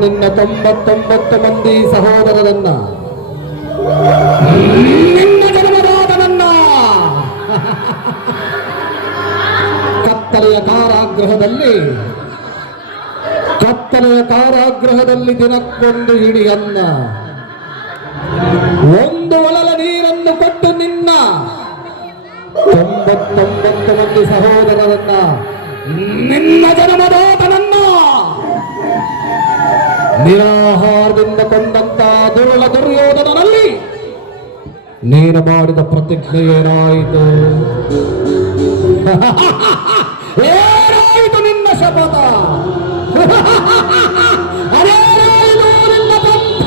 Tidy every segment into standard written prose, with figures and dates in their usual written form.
ನಿನ್ನ 99 ಮಂದಿ ಸಹೋದರರನ್ನ, ನಿನ್ನ ಜನ್ಮದಾತನನ್ನ ಕತ್ತಲೆಯ ಕಾರಾಗೃಹದಲ್ಲಿ ದಿನಕ್ಕೊಂದು ಹಿಡಿಯನ್ನ, ಒಂದು ಒಳಲ ನೀರನ್ನು ಕೊಟ್ಟು ನಿನ್ನ 99 ಮಂದಿ ಸಹೋದರರನ್ನ, ನಿನ್ನ ಜನ್ಮದಾತನನ್ನ ನಿರಾಹಾರದಿಂದ ಕೊಂಡಂತ ದುರುಳ ದುರ್ಯೋಧನನಲ್ಲಿ ನೀನು ಮಾಡಿದ ಪ್ರತಿಜ್ಞೆ ಏನಾಯಿತು? ಏನಾಯಿತು ನಿನ್ನ ಶಪಥ? ಅದೇನಾಯಿತು ನಿನ್ನ ಪಂಥ?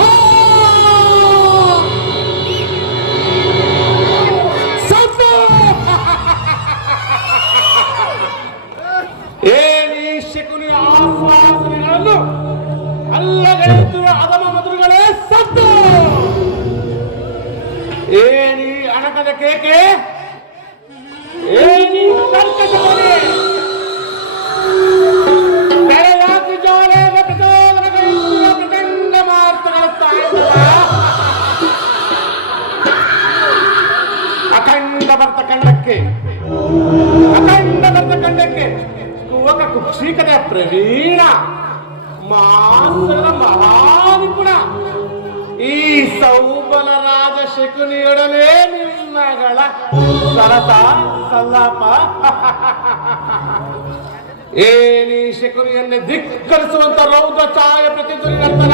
ಏನಿ ಶಕುನಿಯ ಆಶ್ವಾಸನೆಗಳನ್ನು ಅಲ್ಲಗಳೆಯುವ ಅಧಮ ಮಧುರಗಳೇ ಸತ್ತು. ಏನಿ ಅಣಕದ ಕೇಕೆ, ಏನಿ ಕರ್ಕಶ ಮನೆ, ಬೆಳೆಯಾಗಿ ಜೋಳೆ ಪ್ರಚಂಡ ಮಾರ್ತಗಳ ಅಖಂಡ ಬರ್ತ ಕಂಡಕ್ಕೆ ಕುವಕ ಕುಕ್ಷಿಕತೆಯ ಪ್ರವೀಣ ಮಾಸದ ಮಹಾನಿಪುಣ ಈ ಸೌಬಲ ರಾಜ ಶಕುನಿಯೊಡನೆ ನಿನ್ನಗಳ ಸರಸ ಸಲ್ಲಾಪ. ಏನಿ ಶಕುನಿಯನ್ನೇ ಧಿಕ್ಕರಿಸುವಂತ ರೌದ್ರ ಛಾಯ ಪ್ರತಿಧ್ವನಿ ನರ್ತನ.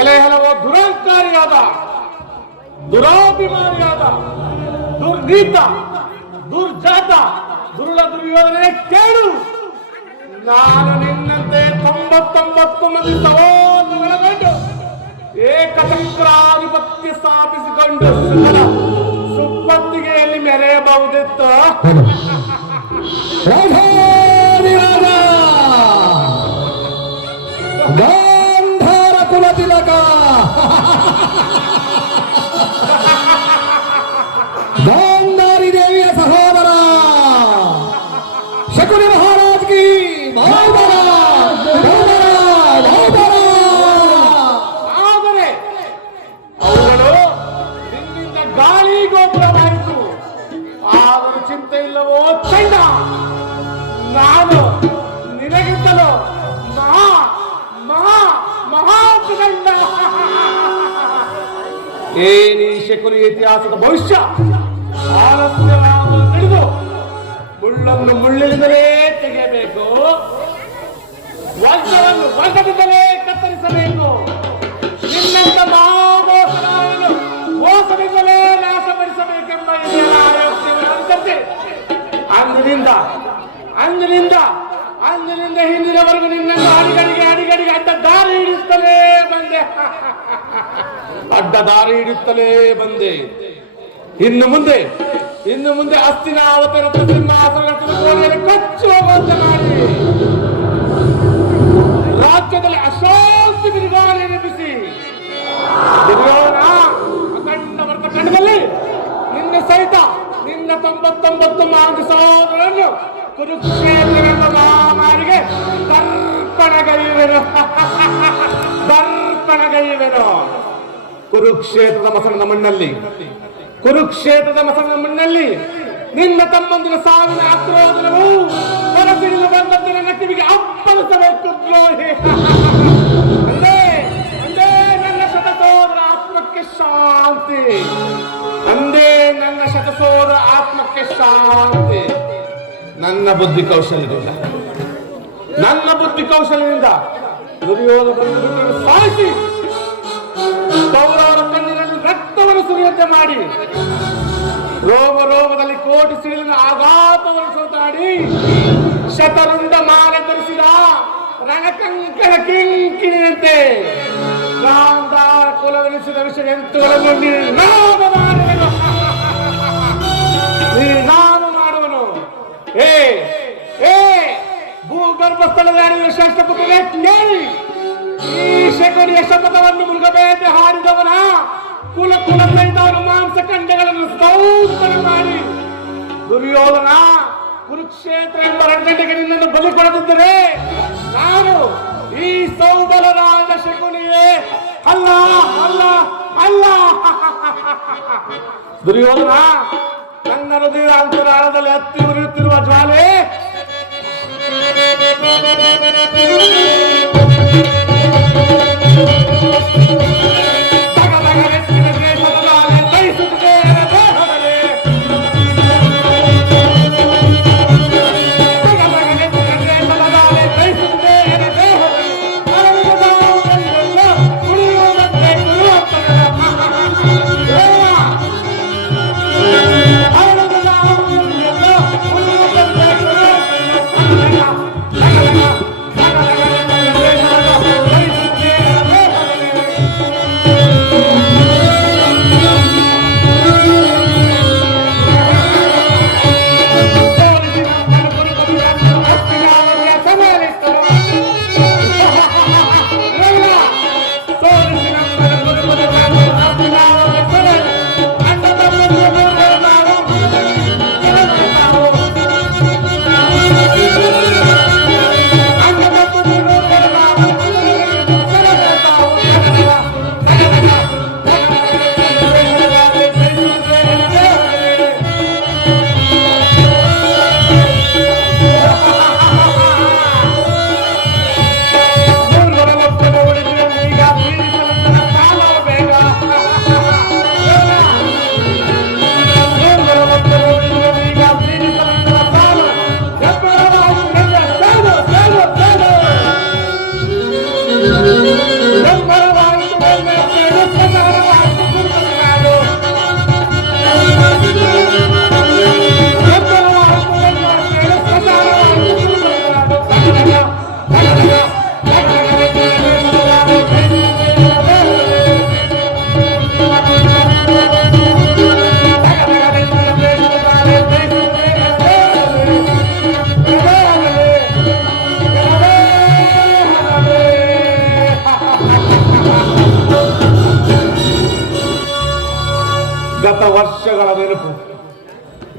ಎಲೆ ಹಲವು ದುರಹಂಕಾರಿಯಾದ, ದುರಾಭಿಮಾನಿಯಾದ, ದುರ್ನೀತ, ದುರ್ಜಾತ, ದುರುಳ ದುರ್ಯೋಧನೆ ಕೇಳು. ನಾನು ನಿನ್ನಂತೆ 99 ಮಂದಿ ಸಹೋದರರೊಳಗೊಂಡು ಏಕಚಕ್ರಾಧಿಪತ್ಯ ಸ್ಥಾಪಿಸಿಕೊಂಡು ಸುಪ್ಪತ್ತಿಗೆಯಲ್ಲಿ ಮೆರೆಯಬಹುದಿತ್ತು. ಗಾಂಧಾರ ಕುಲ ತಿಲಕ, ಗಾಂಧಾರಿ ದೇವಿಯ ಸಹೋದರ ಶಕುನಿ ಮಹಾರಾಜ್ ಕಿ ಆದರೆ ಅವುಗಳು ನಿನ್ನಿಂದ ಗಾಳಿ ಗೋಪುರವಾಯಿತು. ಆದರೂ ಚಿಂತೆ ಇಲ್ಲವೋ ಚಂಡ, ನಾನು ನಿನಗಿಂತಲೂ ಮಹಾಪ್ರಚಂಡ. ಏನಿ ಶಕುನಿ ಇತಿಹಾಸದ ಭವಿಷ್ಯ ಆಲಸ್ಯವಾಗಿ ನಡೆದು ಮುಳ್ಳನ್ನು ಮುಳ್ಳಿನಿಂದಲೇ ತೆಗೆಯಬೇಕು, ವಜ್ರವನ್ನು ವಜ್ರದಿಂದಲೇ ಕತ್ತರಿಸಬೇಕು. ನಿನ್ನಂತ ಮಹಾಮೋಸಗಾರನು ಮೋಸದಿಂದಲೇ ನಾಶಪಡಿಸಬೇಕೆಂಬ ಆಯೋಕ್ತಿಗಳಂತೆ ಅಂದಿನಿಂದ ಹಿಂದಿನವರೆಗೂ ನಿನ್ನನ್ನು ಅಡಿಗಡಿಗೆ ಅಡ್ಡ ದಾರಿ ಹಿಡಿಯುತ್ತಲೇ ಬಂದೆ. ಇನ್ನು ಮುಂದೆ ಹಸ್ತಿನಾವತರ ಸಿಂಹಾಸನಗಳನ್ನು ಕೊಚ್ಚು ಹೋಗುವಂತೆ ಮಾಡಿ ರಾಜ್ಯದಲ್ಲಿ ಅಶಾಂತಿ ಬಿರುಗಾಳಿ ಎಬ್ಬಿಸಿ ದುರ್ಯೋಧನ ಅಖಂಡ ಬರ್ತ ಖಂಡದಲ್ಲಿ ನಿನ್ನ ಸಹಿತ ನಿನ್ನ 99 ಮಂದಿ ಸಹೋದರರನ್ನು ಕುರುಕ್ಷೇತ್ರವೆಂಬ ಮಹಾಮಾರಿಗೆ ದರ್ಪಣಗೈಯುವೆನು. ಕುರುಕ್ಷೇತ್ರದ ಮಸಣದ ಮಣ್ಣಲ್ಲಿ ನಿನ್ನ ತಮ್ಮಂದಿನ ಸಾವಿನ ಆಕ್ರೋಧನವು ಮನಸ್ಸಿನಿಂದ ಬಂದಂತೆ ನನ್ನ ಕಿವಿಗೆ ಅಪ್ಪಳಿಸಬೇಕು ದ್ರೋಹಿ. ಅಂದೇ ನನ್ನ ಶತಸೋದರ ಆತ್ಮಕ್ಕೆ ಶಾಂತಿ. ನನ್ನ ಬುದ್ಧಿ ಕೌಶಲ್ಯದಿಂದ ದುರ್ಯೋಧನ ಸಾಯಿಸಿ ಕೌರವರ ಕಣ್ಣಿನಲ್ಲಿ ರಕ್ತವನ್ನು ಸುರಿಯುವಂತೆ ಮಾಡಿ ರೋಮದಲ್ಲಿ ಕೋಟಿ ಸಿಡಿಲಿನ ಆಘಾತವನ್ನು ಸೋತಾಡಿ ಶತರುಂಡ ಮಾಲೆ ಧರಿಸಿದ ರಣಕಂಕಣ ಕಿಂಕಿಣಿಯಂತೆ ಗಾಂಧಾರ ಕುಲವೆನಿಸಿದ ವಿಷಯಂತುಗಳನ್ನು ನಿರ್ನಾಮ ಮಾಡುವನು. ಭೂಗರ್ಭ ಸ್ಥಳದ ಶ್ರೇಷ್ಠಪುತ್ರನೇ ಕೇಳಿ, ಈ ಶಕುನಿಯ ಶಪಥವನ್ನು ಮೃಗಬೇಟೆ ಹಾರಿದವನ ಕುಲ ಸಹಿತವನ ಮಾಂಸ ಖಂಡಗಳನ್ನು ಸ್ತೌಪನೆ ಮಾಡಿ ದುರ್ಯೋಧನ ಕುರುಕ್ಷೇತ್ರ ಎಂಬ ರಣದಂಡೆಗೆ ನಿನ್ನನ್ನು ಬಲಿ ಕೊಡದಿದ್ದರೆ ನಾನು ಈ ಸೌಬಲರಾಜ ಶಕುನಿಯೇ ಅಲ್ಲ ಅಲ್ಲ ಅಲ್ಲ. ದುರ್ಯೋಧನ, ನನ್ನ ಹೃದಯ ಅಂತರಾಳದಲ್ಲಿ ಹತ್ತಿ ಉರಿಯುತ್ತಿರುವ ಜ್ವಾಲೆ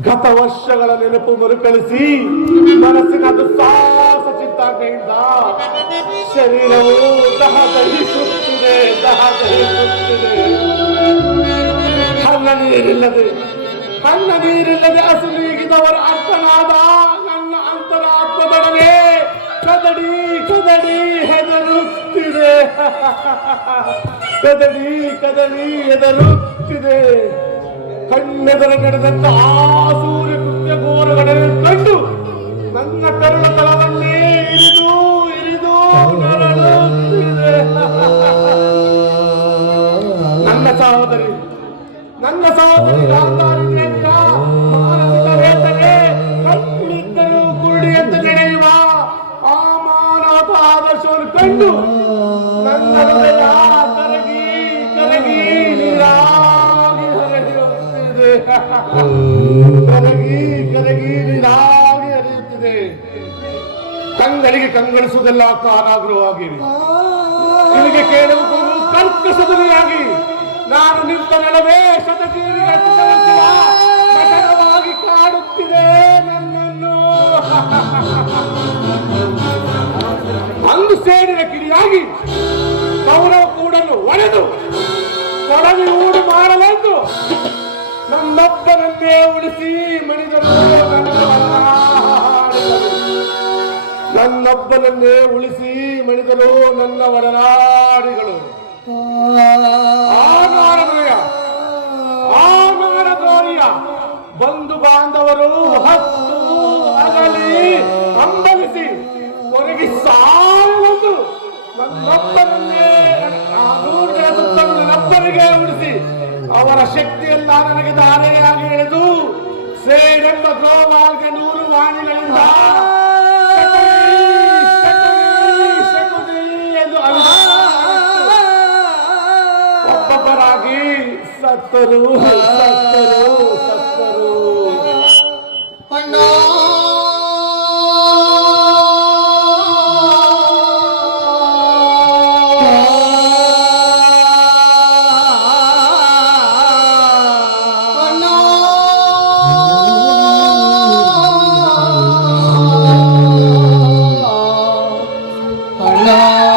ಗತ ವರ್ಷಗಳ ನೆನಪು ಮರುಕಳಿಸಿ ಮನಸ್ಸಿನ ದುಸ್ಸಾಹಸ ಚಿಂತಾಗ್ನೆಯಿಂದ ಶರೀರವು ದಹಿಸುತ್ತಿದೆ. ಹಣ್ಣ ನೀರಿಲ್ಲದೆ ಹಸುನೀಗಿದವರ ಅರ್ಥನಾದ ನನ್ನ ಅಂತರಾತ್ಮದೊಡನೆ ಕದಡಿ ಹೆದರುತ್ತಿದೆ. ಹೆದರುತ್ತಿದೆ. ಕಣ್ಣೆದರ ನಡೆದಂತ ಆ ಸೂರ್ಯ ಕೃತ್ಯ ಘೋರಗಳನ್ನು ಕಂಡು ನನ್ನ ಕರುಳ ತಳವನ್ನೇ ಇರಿದು ನರಳುತ್ತಿದೆ. ನನ್ನ ಸಹೋದರಿ ಗಾಂಧಾರಿಯಿಂದ ಮಾನಸಿಕ ವೇದನೆ ಕಣ್ಣಿದ್ದರೂ ಕುರುಡಿಯಂತೆ ನಡೆಯುವ ಆ ಮಾನವತ ಆದರ್ಶವನ್ನು ಕಂಡು ನನ್ನ ಹೃದಯ ಕರಗಿ ನೀರಾಗಿ ಹರಿಯುತ್ತಿದೆ. ನೀರಾಗಿ ಹರಿಯುತ್ತಿದೆ. ಕಂಗಳಿಗೆ ಕಂಗೊಳಿಸುವುದೆಲ್ಲ ಕಾರಾಗೃಹವಾಗಿರಿ. ನಿಮಗೆ ಕೇಳಲು ಕರ್ಕಶದಲ್ಲಿ ನಾನು ನಿಂತ ನೆಲವೇ ಶತಜೀವಿಗಳವಾಗಿ ಕಾಡುತ್ತಿದೆ ನನ್ನನ್ನು. ಅಂದು ಸೇರಿನ ಕಿಡಿಯಾಗಿ ಕೌರವ ಕೂಡನ್ನು ಒಡೆದು ಕೊಡವಿ ಊಡು ಮಾಡಲೆಂದು ನನ್ನೊಬ್ಬನನ್ನೇ ಉಳಿಸಿ ಮಣಿದರು. ನನ್ನೊಬ್ಬನನ್ನೇ ಉಳಿಸಿ ಮಣಿದರು ನನ್ನ ಒಡನಾಡಿಗಳು. ಆನಾರದೋರಿಯ ಬಂಧು ಬಾಂಧವರು ಹತ್ತು ಅಗಲಿ ಹಂಬಲಿಸಿ ಹೊರಗಿ ಸಾಲೊಂದು ನನ್ನೊಬ್ಬರಿಗೆ ಉಳಿಸಿ ಅವರ ಶಕ್ತಿಯೆಲ್ಲ ನನಗೆ ಧಾರೆಯಾಗಿ ಎಳೆದು ಸೇಡೆಂಬ ಗೋವಾಗೆ 100 ವಾಣಿಗಳಿಂದ ಎಂದು ಒಬ್ಬೊಬ್ಬರಾಗಿ ಸತ್ತರು. Allah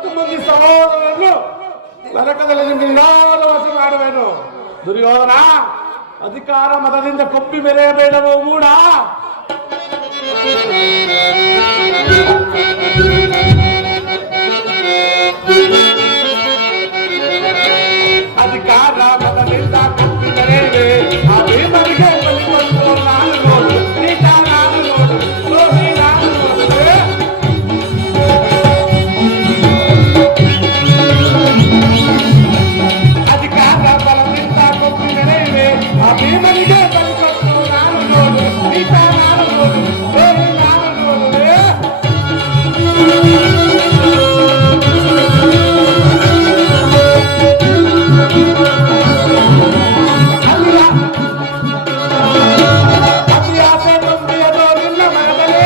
70 ಮಂದಿ ಸಹೋದರರನ್ನು ನರಕದಲ್ಲಿ ನಿರಾಳವಾಸ ಮಾಡುವೆನು. ದುರ್ಯೋಧನ, ಅಧಿಕಾರ ಮತದಿಂದ ಕೊಪ್ಪಿ ಮೆರೆಯಬೇಡವೋ ಮೂಡ. ಅಧಿಕಾರ ಮತದಿಂದ ಕೊಪ್ಪಿ ಮೆರೆಯದೆ ಆ ಭೀಮನಿಗೆ ಬಲಿಕೊಂಡು ನಾನು ನೋಡು, ನೀತ ನಾನು ನೋಡು, ದ್ರೋಹಿ ನಾನು ನೋಡುವೆ. ಅಧಿಕಾರ ಬಲದಿಂದ ಕೊಪ್ಪಿ ಮೆರೆಯುವೆ ಆ ಭೀಮನಿಗೆ ಬಲಿಕೊಂಡು ನಾನು ನೋಡು, ನೀತ ನಾನು ನೋಡು, ದ್ರೋಹಿ ನಾನು ನೋಡುವೆ. ಅತಿಯಾಸೆ ತುಂಬಿಯದು ನಿನ್ನ ಮನದಲ್ಲಿ,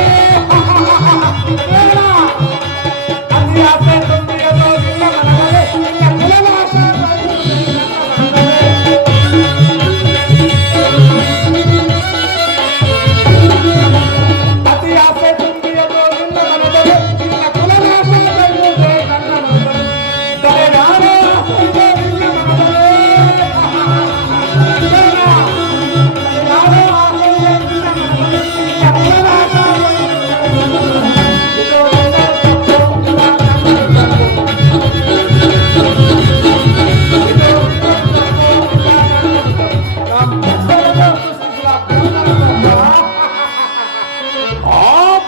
ಅತಿಯಾಸೆ ತುಂಬಿಯದು ನಿನ್ನ ಮನದಲ್ಲಿ, ನಿನ್ನ ಕುಲನಾಶ ಅತಿಯಾಸೆ ತುಂಬಿಯದು ನಿನ್ನ ಮನದಲ್ಲಿ, ನಿನ್ನ ಕುಲನಾಶ ಬೆಳೆಯುವುದೇ ನನ್ನ ಮನದಲ್ಲಿ. ತಲೆಗಾರ ಇದೆ ನಿನ್ನ ಮನದಲ್ಲಿ, ತಲೆಗಾರ ಆಸೆ ಇದೆ ನಿನ್ನ ಮನದಲ್ಲಿ, ನಿನ್ನ ಕುಲನಾಶ ಇದು ನಿನ್ನ ತಪ್ಪು, ಇದು ನನ್ನ ತಪ್ಪು.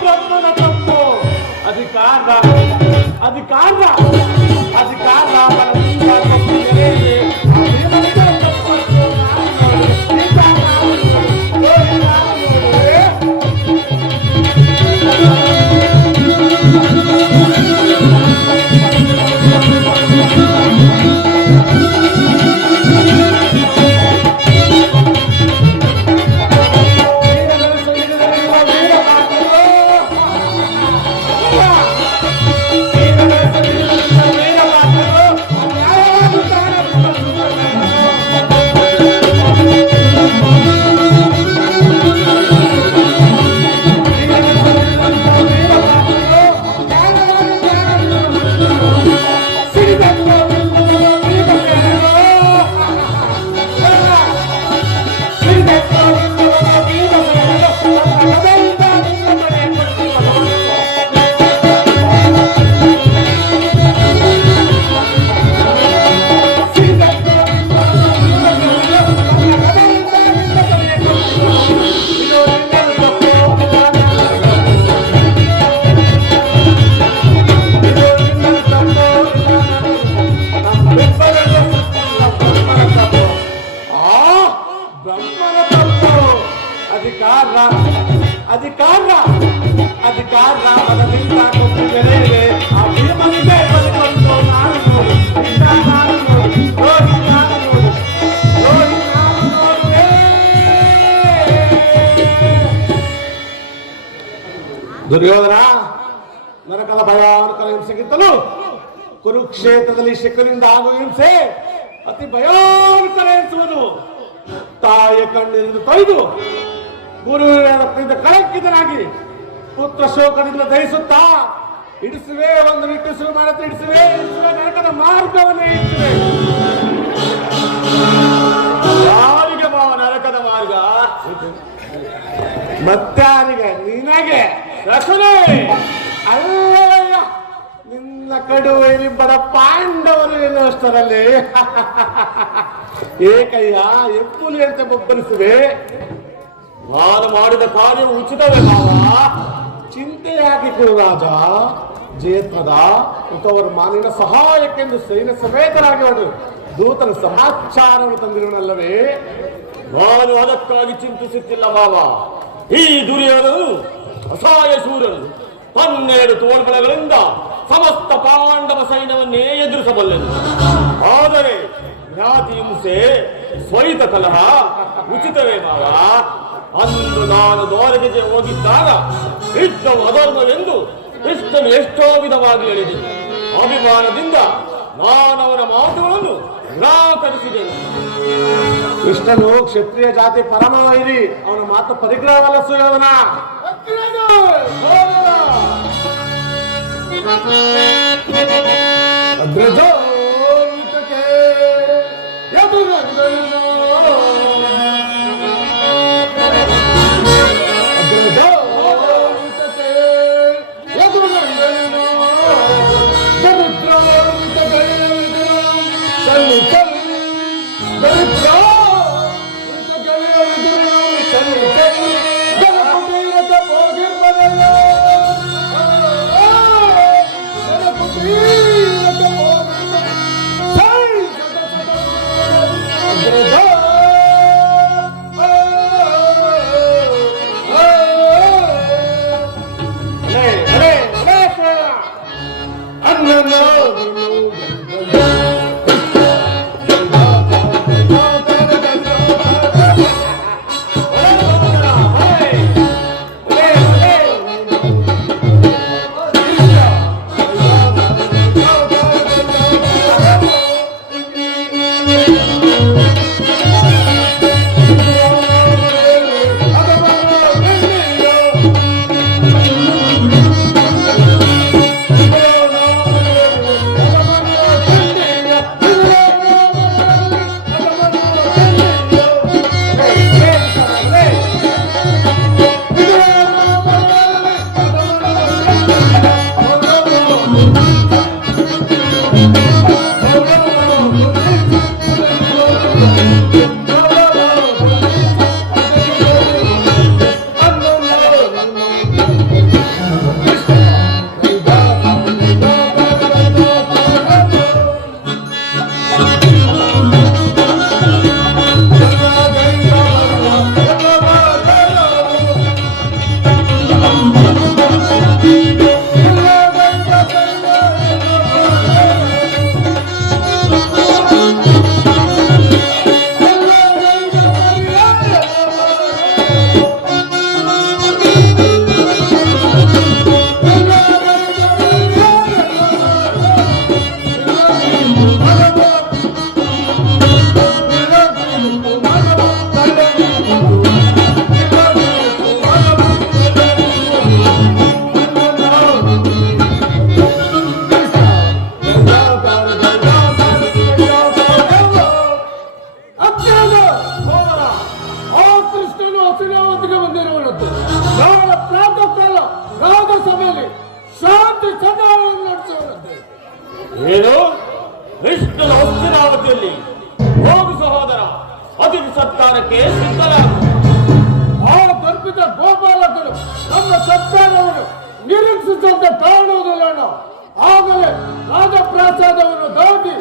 ಬ್ರಹ್ಮನ ತಪ್ಪು. ಅಧಿಕಾರ ಅಧಿಕಾರ ಅಧಿಕಾರ ಬಲದಿಂದ ತಪ್ಪು ಮೆರೆಯುವೆ. ಆ ಭೀಮನಿಗೆ ತಪ್ಪನ್ನು ನಾನು ನೋಡು, ನೀತ ನಾನು ನೋಡು, ದ್ರೋಹಿ ನಾನು ನೋಡುವೆ. ಬ್ರಹ್ಮನ ತಪ್ಪು. ಅಧಿಕಾರ ಅಧಿಕಾರ ಅಧಿಕಾರ ಬಲದಿಂದ ಕೊಪ್ಪಿ ಮೆರೆಯುವೆ. ಆ ಭೀಮನಿಗೆ ಬಲಿಕೊಂಡು ನಾನು ನೋಡು, ನೀತ ನಾನು ನೋಡು, ದ್ರೋಹಿ ನಾನು ನೋಡು, ದ್ರೋಹಿ ನಾನು ನೋಡುವೆ. ದುರ್ಯೋಧನ, ನರಕದ ಭಯಾನಕರ ಹಿಂಸೆಗಿಂತಲೂ ಕುರುಕ್ಷೇತ್ರದಲ್ಲಿ ಶಕುನಿಂದ ಆಗುವ ಹಿಂಸೆ ಅತಿ ಭಯಾನಕರ ಎನಿಸುವುದು. ತಾಯಿಯ ಕಣ್ಣೀರನ್ನು ತೊಯ್ದು ಗುರುವಿನ ರಕ್ತದಿಂದ ಕಳಂಕಿತನಾಗಿ ಪುತ್ರ ಶೋಕದಿಂದ ದಹಿಸುತ್ತಾ ಇಡಿಸುವೆ, ಒಂದು ನಿಟ್ಟುಸಿರು ಮಾಡುತ್ತಾ ಇಡಿಸುವೆ, ಇಡಿಸುವೆ, ನರಕದ ಮಾರ್ಗವನ್ನೇ ಇಡಿಸುವೆ. ಯಾರಿಗೆ ಮಾವ ನರಕದ ಮಾರ್ಗ? ಮತ್ತಾರಿಗೆ? ನಿನಗೆ. ರಸನೆ ಅಲ್ಲಯ್ಯ, ನಿನ್ನ ಕಡುವೆನಿಬ್ಬರ ಪಾಂಡವರು ಎನ್ನುವಷ್ಟರಲ್ಲಿ ಏಕಯ್ಯ ಎಪ್ಪುಲಿ ಅಂತ ಬಬ್ಬರಿಸುವೆ. ನಾನು ಮಾಡಿದ ಕಾರ್ಯವು ಉಚಿತವೇ ಮಾವ? ಚಿಂತೆ ಯಾಕೆ ಕುರುರಾಜ? ಜೇತ್ರದ ಉತ್ತವರು ಮಾನಿನ ಸಹಾಯಕ್ಕೆಂದು ಸೈನ್ಯ ಸಮೇತರಾಗಿ ಹೊರಟು ದೂತನ ಸಮಾಚಾರವನ್ನು ತಂದಿರುವನಲ್ಲವೇ? ನಾನು ಅದಕ್ಕಾಗಿ ಚಿಂತಿಸುತ್ತಿಲ್ಲ ಮಾವ. ಈ ದುರ್ಯೋಧನನು ಅಸಹಾಯ ಶೂರನು. 12 ತೋಳ್ಬಲಗಳಿಂದ ಸಮಸ್ತ ಪಾಂಡವ ಸೈನ್ಯವನ್ನೇ ಎದುರಿಸಬಲ್ಲನು. ಆದರೆ ಜ್ಞಾತಿ ಹಿಂಸೆ, ಸ್ವೈತ ಕಲಹ ಉಚಿತವೇ ಮಾವ? ಅಂದು ನಾನು ದ್ವಾರಕೆಗೆ ಹೋಗಿದ್ದಾಗ ಯುದ್ಧವು ಅಧರ್ಮವೆಂದು ಕೃಷ್ಣನು ಎಷ್ಟೋ ವಿಧವಾಗಿ ಹೇಳಿದನು. ಅಭಿಮಾನದಿಂದ ನಾನವನ ಮಾತುಗಳನ್ನು ನಿರಾಕರಿಸಿದೆನು. ಕೃಷ್ಣನು ಕ್ಷತ್ರಿಯ ಜಾತಿ ಪರಮ ವೈರಿ, ಅವನ ಮಾತು ಪರಿಗ್ರಹವಲ್ಲ ಸುಯೋಧನ. ಸೋದರ ಅಗ್ರಜೋಮಿತಕ್ಕೆ ಎದುರಂಗನು ಅಗ್ರಜೋಮಿತಕ್ಕೆ ಎದುರಂಗನು ದರಿದ್ರೋಮಿತಕ್ಕೆ ಚಲ್ಲು ಚಲ್ಲು ದರಿದ್ರೋಮಿತಕ್ಕೆ ಎದುರು ಚಲ್ಲು ಚಲ್ಲು ದರಪುಟೀರಕ ಹೋಗಿರ್ಬರಲ್ಲ ಏನು ವಿಷ್ಣುನ ಹಸ್ತಿನಾವತಿಯಲ್ಲಿ ಹೋಗು ಸಹೋದರ, ಅತಿಥಿ ಸತ್ಕಾರಕ್ಕೆ ಸಿದ್ಧರಾಗು. ಆ ಗರ್ಭಿತ ಗೋಪಾಲಕರು ನಮ್ಮ ಸತ್ಕಾರವನ್ನು ನಿರೀಕ್ಷಿಸಂತೆ ಕಾಣುವುದಿಲ್ಲ. ಆಗಲೇ ರಾಜಪ್ರಾಸಾದವನ್ನು ದಾಟಿ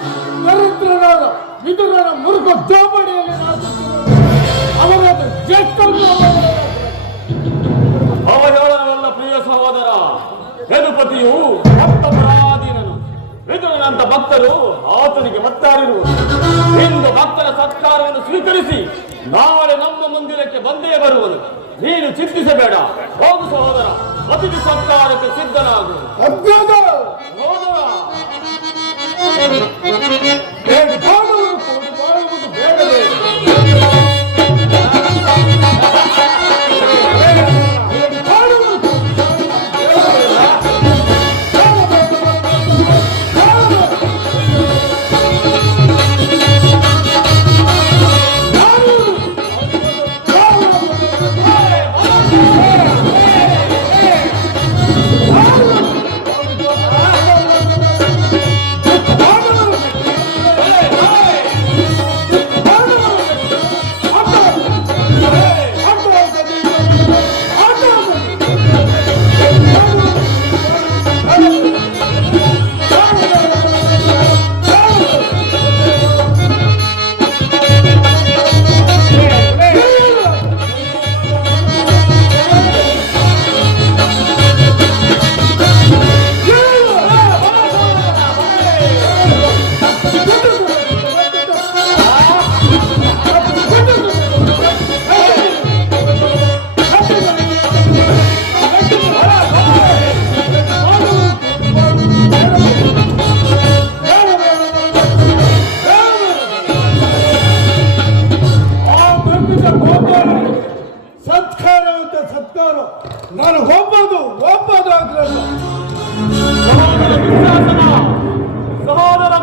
ದರಿದ್ರನಾದ ವಿದುರನ ಮುರುಘ ಜೋಬಡಿಯಲ್ಲಿ ಅವರನ್ನು ಅವಹೇಳನವಲ್ಲ ಪ್ರಿಯ ಸಹೋದರ. ಯದುಪತಿಯು ಭಕ್ತ ಪರಾಧೀನನು. ವಿದುರನಂತ ಭಕ್ತರು ಆತನಿಗೆ ಮತ್ತಾರಿರುವುದು. ಇಂದು ಭಕ್ತರ ಸತ್ಕಾರವನ್ನು ಸ್ವೀಕರಿಸಿ ನಾಳೆ ನಮ್ಮ ಮಂದಿರಕ್ಕೆ ಬಂದೇ ಬರುವುದು. ನೀನು ಚಿಂತಿಸಬೇಡ. ಹೋಗು ಸಹೋದರ, ಅತಿಥಿ ಸತ್ಕಾರಕ್ಕೆ ಸಿದ್ಧನಾಗು. ಬೇಡವೇ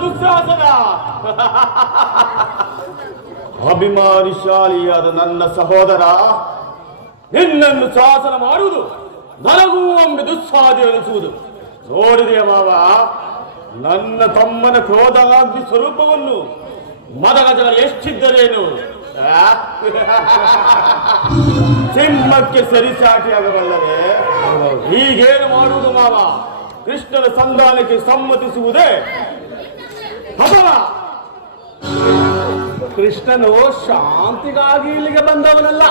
ದುಶ್ಯಾಸನ. ಅಭಿಮಾನಿಶಾಲಿಯಾದ ನನ್ನ ಸಹೋದರ, ನಿನ್ನನ್ನು ಶಾಸನ ಮಾಡುವುದು ನನಗೂ ಒಮ್ಮೆ ದುಸ್ಸಾಧ್ಯ ಎನಿಸುವುದು. ನೋಡಿದೆಯ ಮಾವ, ನನ್ನ ತಮ್ಮನ ಕ್ರೋಧಾಗ್ನಿ ಸ್ವರೂಪವನ್ನು ಮದಗಜ ಎಷ್ಟಿದ್ದರೇನು ಸಿಂಹಕ್ಕೆ ಸರಿಸಾಟಿಯಾಗಬಲ್ಲವೇ? ಹೀಗೇನು ಮಾಡುವುದು ಮಾವ? ಕೃಷ್ಣನ ಸಂಧಾನಕ್ಕೆ ಸಮ್ಮತಿಸುವುದೇ ಅಥವಾ ಕೃಷ್ಣನು ಶಾಂತಿಗಾಗಿ ಇಲ್ಲಿಗೆ ಬಂದವನಲ್ಲ.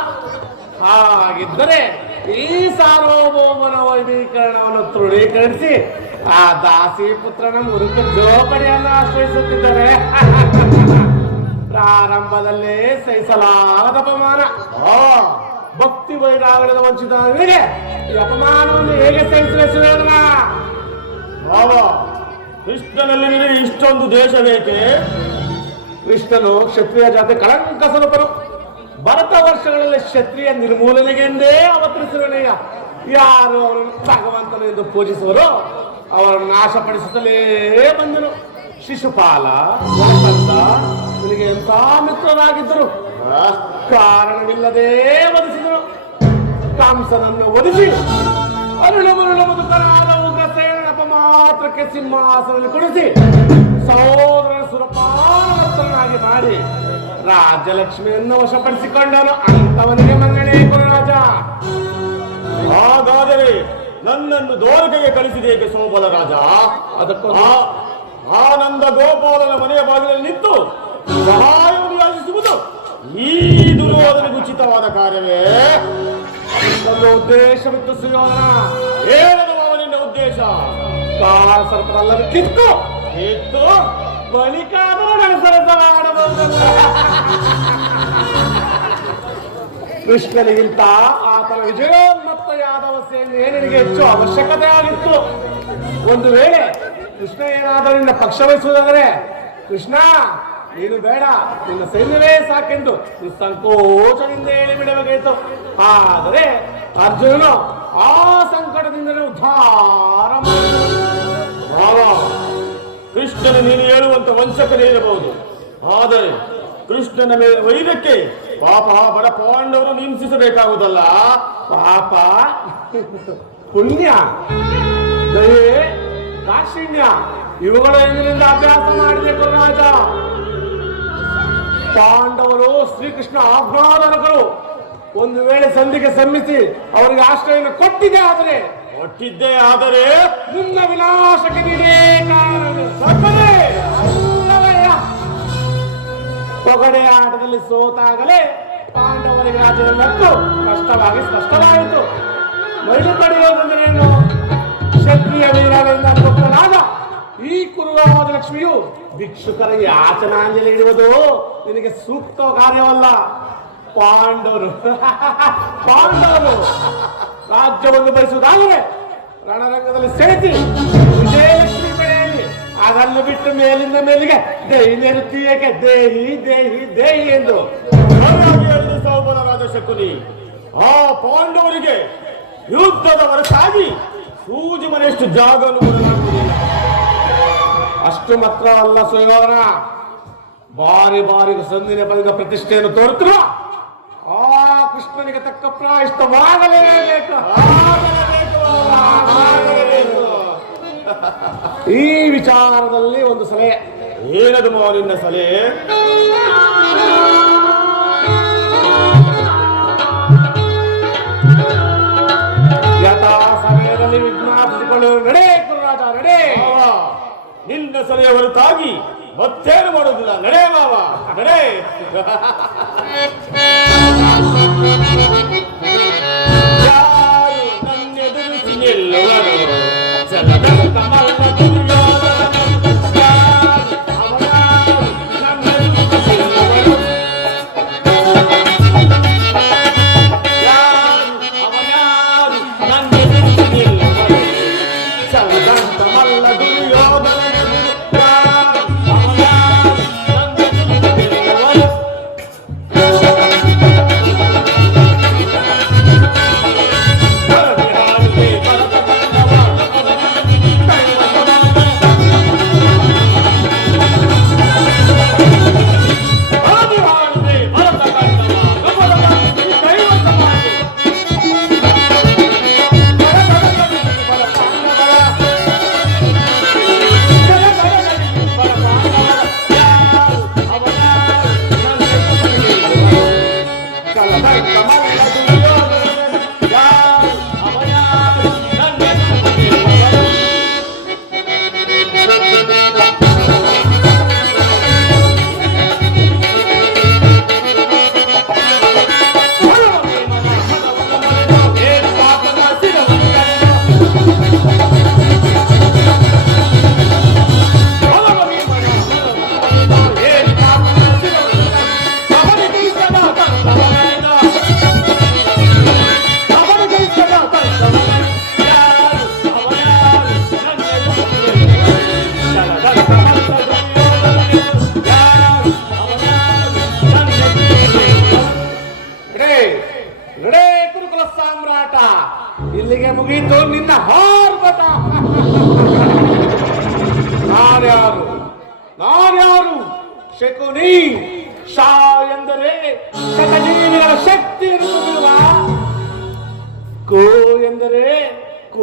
ಹಾಗಿದ್ದರೆ ಈ ಸಾರ್ವಭೌಮನ ವೈಭೀಕರಣವನ್ನು ತೃಢೀಕರಿಸಿ ಆ ದಾಸಿ ಪುತ್ರನ ಮುರುಕ ಜೋಪಡಿಯನ್ನು ಆಶ್ರಯಿಸುತ್ತಿದ್ದಾರೆ. ಪ್ರಾರಂಭದಲ್ಲೇ ಸಹಿಸಲಾರದ ಅಪಮಾನ. ಭಕ್ತಿ ವೈರಾಗಣದ ವಂಚಿತನಿಗೆ ಈ ಅಪಮಾನವನ್ನು ಹೇಗೆ ಸಹಿಸಲಿಸುವ? ಮಾವ, ಕೃಷ್ಣನಲ್ಲಿ ನಿನಗೆ ಇಷ್ಟೊಂದು ದೇಶ ಬೇಕೆ? ಕೃಷ್ಣನು ಕ್ಷತ್ರಿಯ ಜಾತಿ ಕಳಂಕ ಸ್ವರೂಪನು. ಭರತ ವರ್ಷಗಳಲ್ಲಿ ಕ್ಷತ್ರಿಯ ನಿರ್ಮೂಲನೆಗೆಂದೇ ಅವತರಿಸಿರನೆಯ. ಯಾರು ಅವರನ್ನು ಭಗವಂತನು ಎಂದು ಪೂಜಿಸುವರು ಅವರನ್ನು ನಾಶಪಡಿಸುತ್ತಲೇ ಬಂದನು. ಶಿಶುಪಾಲ, ವರಪಂತ ಇವನಿಗೆ ಎಂಥ ಮಿತ್ರರಾಗಿದ್ದರು. ಕಾರಣವಿಲ್ಲದೆ ವಧಿಸಿದರು. ಕಂಸನನ್ನು ವಧಿಸಿ ಅರುಳ ಮುದುಕರಾದ ಉಗ್ರಸೇನ ಅಪಮಾತ್ರಕ್ಕೆ ಸಿಂಹಾಸನದಲ್ಲಿ ಕುಳಿಸಿ ಸಹೋದರನ ಸುರಪಾತ್ರನಾಗಿ ಮಾಡಿ ರಾಜ್ಯಲಕ್ಷ್ಮಿಯನ್ನು ವಶಪಡಿಸಿಕೊಂಡನು. ಅಂತವನಿಗೆ ಮನ್ನಣೆ ಗುರುರಾಜ. ಹಾಗಾದರೆ ನನ್ನನ್ನು ದ್ವಾರಕೆಗೆ ಕಳಿಸಿದೇಕೆ ಸೋಬಲ ರಾಜ? ಅದಕ್ಕೊಂದು ಆನಂದ ಗೋಪಾಲನ ಮನೆಯ ಬಾಗಿಲಲ್ಲಿ ನಿಂತು ಸಹಾಯವನ್ನು ಯಾಚಿಸುವುದು ಈ ದುರ್ಯೋಧನಿಗೆ ಉಚಿತವಾದ ಕಾರ್ಯವೇ? ಒಂದು ಉದ್ದೇಶವಿತ್ತು ಸುಯೋಧನ. ಏನದು ಅವನಿಂದ ಉದ್ದೇಶ? ಸರ್ಪರಲ್ಲದೆ ಕಿತ್ತು ಇತ್ತು ಬಳಿಕಾದರೂ ನಡೆಸಬಹುದು. ಕೃಷ್ಣನಿಗಿಂತ ಆತನ ವಿಜಯೋನ್ಮತ್ತ ಯಾದವ ಸೇನೆ ನಿನಗೆ ಹೆಚ್ಚು ಅವಶ್ಯಕತೆ ಆಗಿತ್ತು. ಒಂದು ವೇಳೆ ಕೃಷ್ಣ ಏನಾದರೂ ನಿನ್ನ ಪಕ್ಷ ವಹಿಸುವುದಾದರೆ, ಕೃಷ್ಣ ನೀನು ಬೇಡ, ನಿನ್ನ ಸೈನ್ಯವೇ ಸಾಕೆಂದು ನಿಸ್ಸಂಕೋಚದಿಂದ ಹೇಳಿಬಿಡಬೇಕಾಯಿತು. ಆದರೆ ಅರ್ಜುನನು ಆ ಸಂಕಟದಿಂದಲೇ ಉದ್ಧಾರ ಮಾಡಿದನು. ಕೃಷ್ಣನ ನೀನು ಹೇಳುವಂತ ವಂಚಕನೇ ಇರಬಹುದು, ಆದರೆ ಕೃಷ್ಣನ ಮೇಲೆ ವೈರಕ್ಕೆ ಪಾಪ ಬಡ ಪಾಂಡವರು ಹಿಂಸಿಸಬೇಕಾಗುವುದಲ್ಲ. ಪಾಪ, ಪುಣ್ಯ, ದಯೆ, ದಾಕ್ಷಿಣ್ಯ ಇವುಗಳು ಎಂದಿನಿಂದ ಅಭ್ಯಾಸ ಮಾಡಬೇಕು ರಾಜ. ಪಾಂಡವರು ಶ್ರೀಕೃಷ್ಣ ಆಜ್ಞಾಧಾರಕರು. ಒಂದು ವೇಳೆ ಸಂಧಿಗೆ ಸಮ್ಮಿಸಿ ಅವರಿಗೆ ಆಶ್ರಯವನ್ನು ಕೊಟ್ಟಿದ್ದೇ ಆದರೆ ನಿನ್ನ ವಿನಾಶಕ್ಕೆ ನೀಡೇ ಪೊಗಡೆ ಆಟದಲ್ಲಿ ಸೋತಾಗಲೇ ಪಾಂಡವರಿಗೆ ರಾಜ್ಯವನ್ನು ಕಷ್ಟವಾಗಿ ಸ್ಪಷ್ಟವಾಯಿತು. ಮೈಲು ಪಡೆಯುವುದೆಂದರೇನು? ಕ್ಷತ್ರಿಯ ವೀರರಿಂದ ಭಕ್ತನಾದ ಈ ಕುರುವಾದ ಲಕ್ಷ್ಮಿಯು ಭಿಕ್ಷುಕರ ಯಾಚನಾಂಜಲಿ ಇಡುವುದು ನಿನಗೆ ಸೂಕ್ತ ಕಾರ್ಯವಲ್ಲ. ಪಾಂಡವರು ರಾಜ್ಯವನ್ನು ಬಯಸುವುದಾದರೆ ರಣರಂಗದಲ್ಲಿ ಸೆಳೆಸಿ ವಿಜಯಲಕ್ಷ್ಮಿ ಬೆಳೆಯಲ್ಲಿ ಅದನ್ನು ಬಿಟ್ಟು ಮೇಲಿಂದ ಮೇಲಿಗೆ ದೈನೇರುತ್ತೀಯಕ್ಕೆ ದೇಹಿ ದೇಹಿ ದೇಹಿ ಎಂದು ಸೌಬಲ ರಾಜ ಶಕುನಿ ಆ ಪಾಂಡವರಿಗೆ ಯುದ್ಧದ ಹೊರತಾಗಿ ಸೂಜಿ ಮನೆಯಷ್ಟು ಜಾಗವನ್ನು ಕೊಡಲಾಗುವುದಿಲ್ಲ. ಅಷ್ಟು ಮಾತ್ರ ಅಲ್ಲ ಸುಯೋಧನ, ಬಾರಿ ಬಾರಿಗೆ ಸಂದಿನ ಪದಕ ಪ್ರತಿಷ್ಠೆಯನ್ನು ತೋರುತ್ತಿರುವ ಆ ಕೃಷ್ಣನಿಗೆ ತಕ್ಕ ಪ್ರಾಯಶ್ಚಿತ್ತವಾಗಲೇಬೇಕು. ಈ ವಿಚಾರದಲ್ಲಿ ಒಂದು ಸಲಹೆ. ಏನದು ನಿನ್ನ ಸಲಹೆ? ಯಥಾ ಸಮಯದಲ್ಲಿ ವಿಜ್ಞಾಪಿಸಿಕೊಳ್ಳುವ ನಡೆ ಕುರುರಾಜ, ನಡೆ. ನಿನ್ನ ಸಲಹೆ ಹೊರತಾಗಿ ಮತ್ತೇನು ಮಾಡೋದಿಲ್ಲ. ನಡೆ ಮಾವ, ನಡೆ. ಯಾರು ನನ್ನೆದುರಿಸಿ ನಿಲ್ಲುವರು ಚಲದಂತ ಮಲ್ಲ ದುರ್ಯೋಧನನು.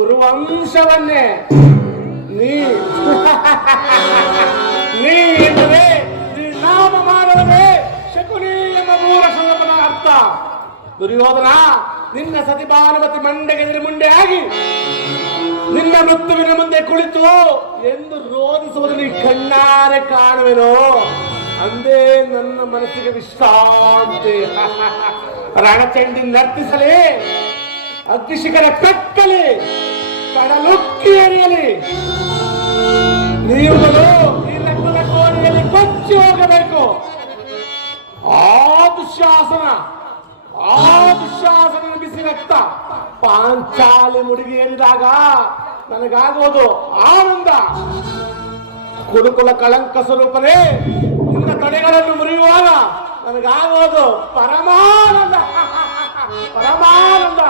ಕುರುವಂಶವನ್ನೇ ನೀ ನೀ ಎಂದರೆ ನಾಮ ಮಾಡಲವೇ ಶಕುನಿ ಎಂಬ ಮೂರಕ್ಷರದ ಅರ್ಥ. ದುರ್ಯೋಧನ, ನಿನ್ನ ಸತಿ ಭಾನುಮತಿ ಮಂಡೆಗೆ ಮುಂಡೆಯಾಗಿ ನಿನ್ನ ಮೃತ್ಯುವಿನ ಮುಂದೆ ಕುಳಿತು ಎಂದು ರೋಧಿಸುವುದನ್ನು ಈ ಕಣ್ಣಾರೆ ಕಾಣುವೆನೋ ಅಂದೇ ನನ್ನ ಮನಸ್ಸಿಗೆ ವಿಶ್ರಾಂತಿ. ರಣಚಂಡಿ ನರ್ತಿಸಲಿ, ಅಗ್ನಿಶಿಖರ ಕಟ್ಟಲಿ, ಕಡಲುಕ್ಕಿ ಎರೆಯಲಿ, ನೀವುಗಳು ಈ ರಕ್ತದ ಕೋಣೆಯಲ್ಲಿ ಕೊಚ್ಚಿ ಹೋಗಬೇಕು. ಆ ದುಶ್ಯಾಸನ ಬಿಸಿ ರಕ್ತ ಪಾಂಚಾಲಿ ಮುಡಿಗೆ ಏರಿದಾಗ ನನಗಾಗುವುದು ಆನಂದ. ಕುರುಕುಲ ಕಳಂಕ ಸ್ವರೂಪನೇ ನಿನ್ನ ತಡೆಗಳನ್ನು ಮುರಿಯುವಾಗ ನನಗಾಗುವುದು ಪರಮಾನಂದ. ಪರಮಾನಂದ.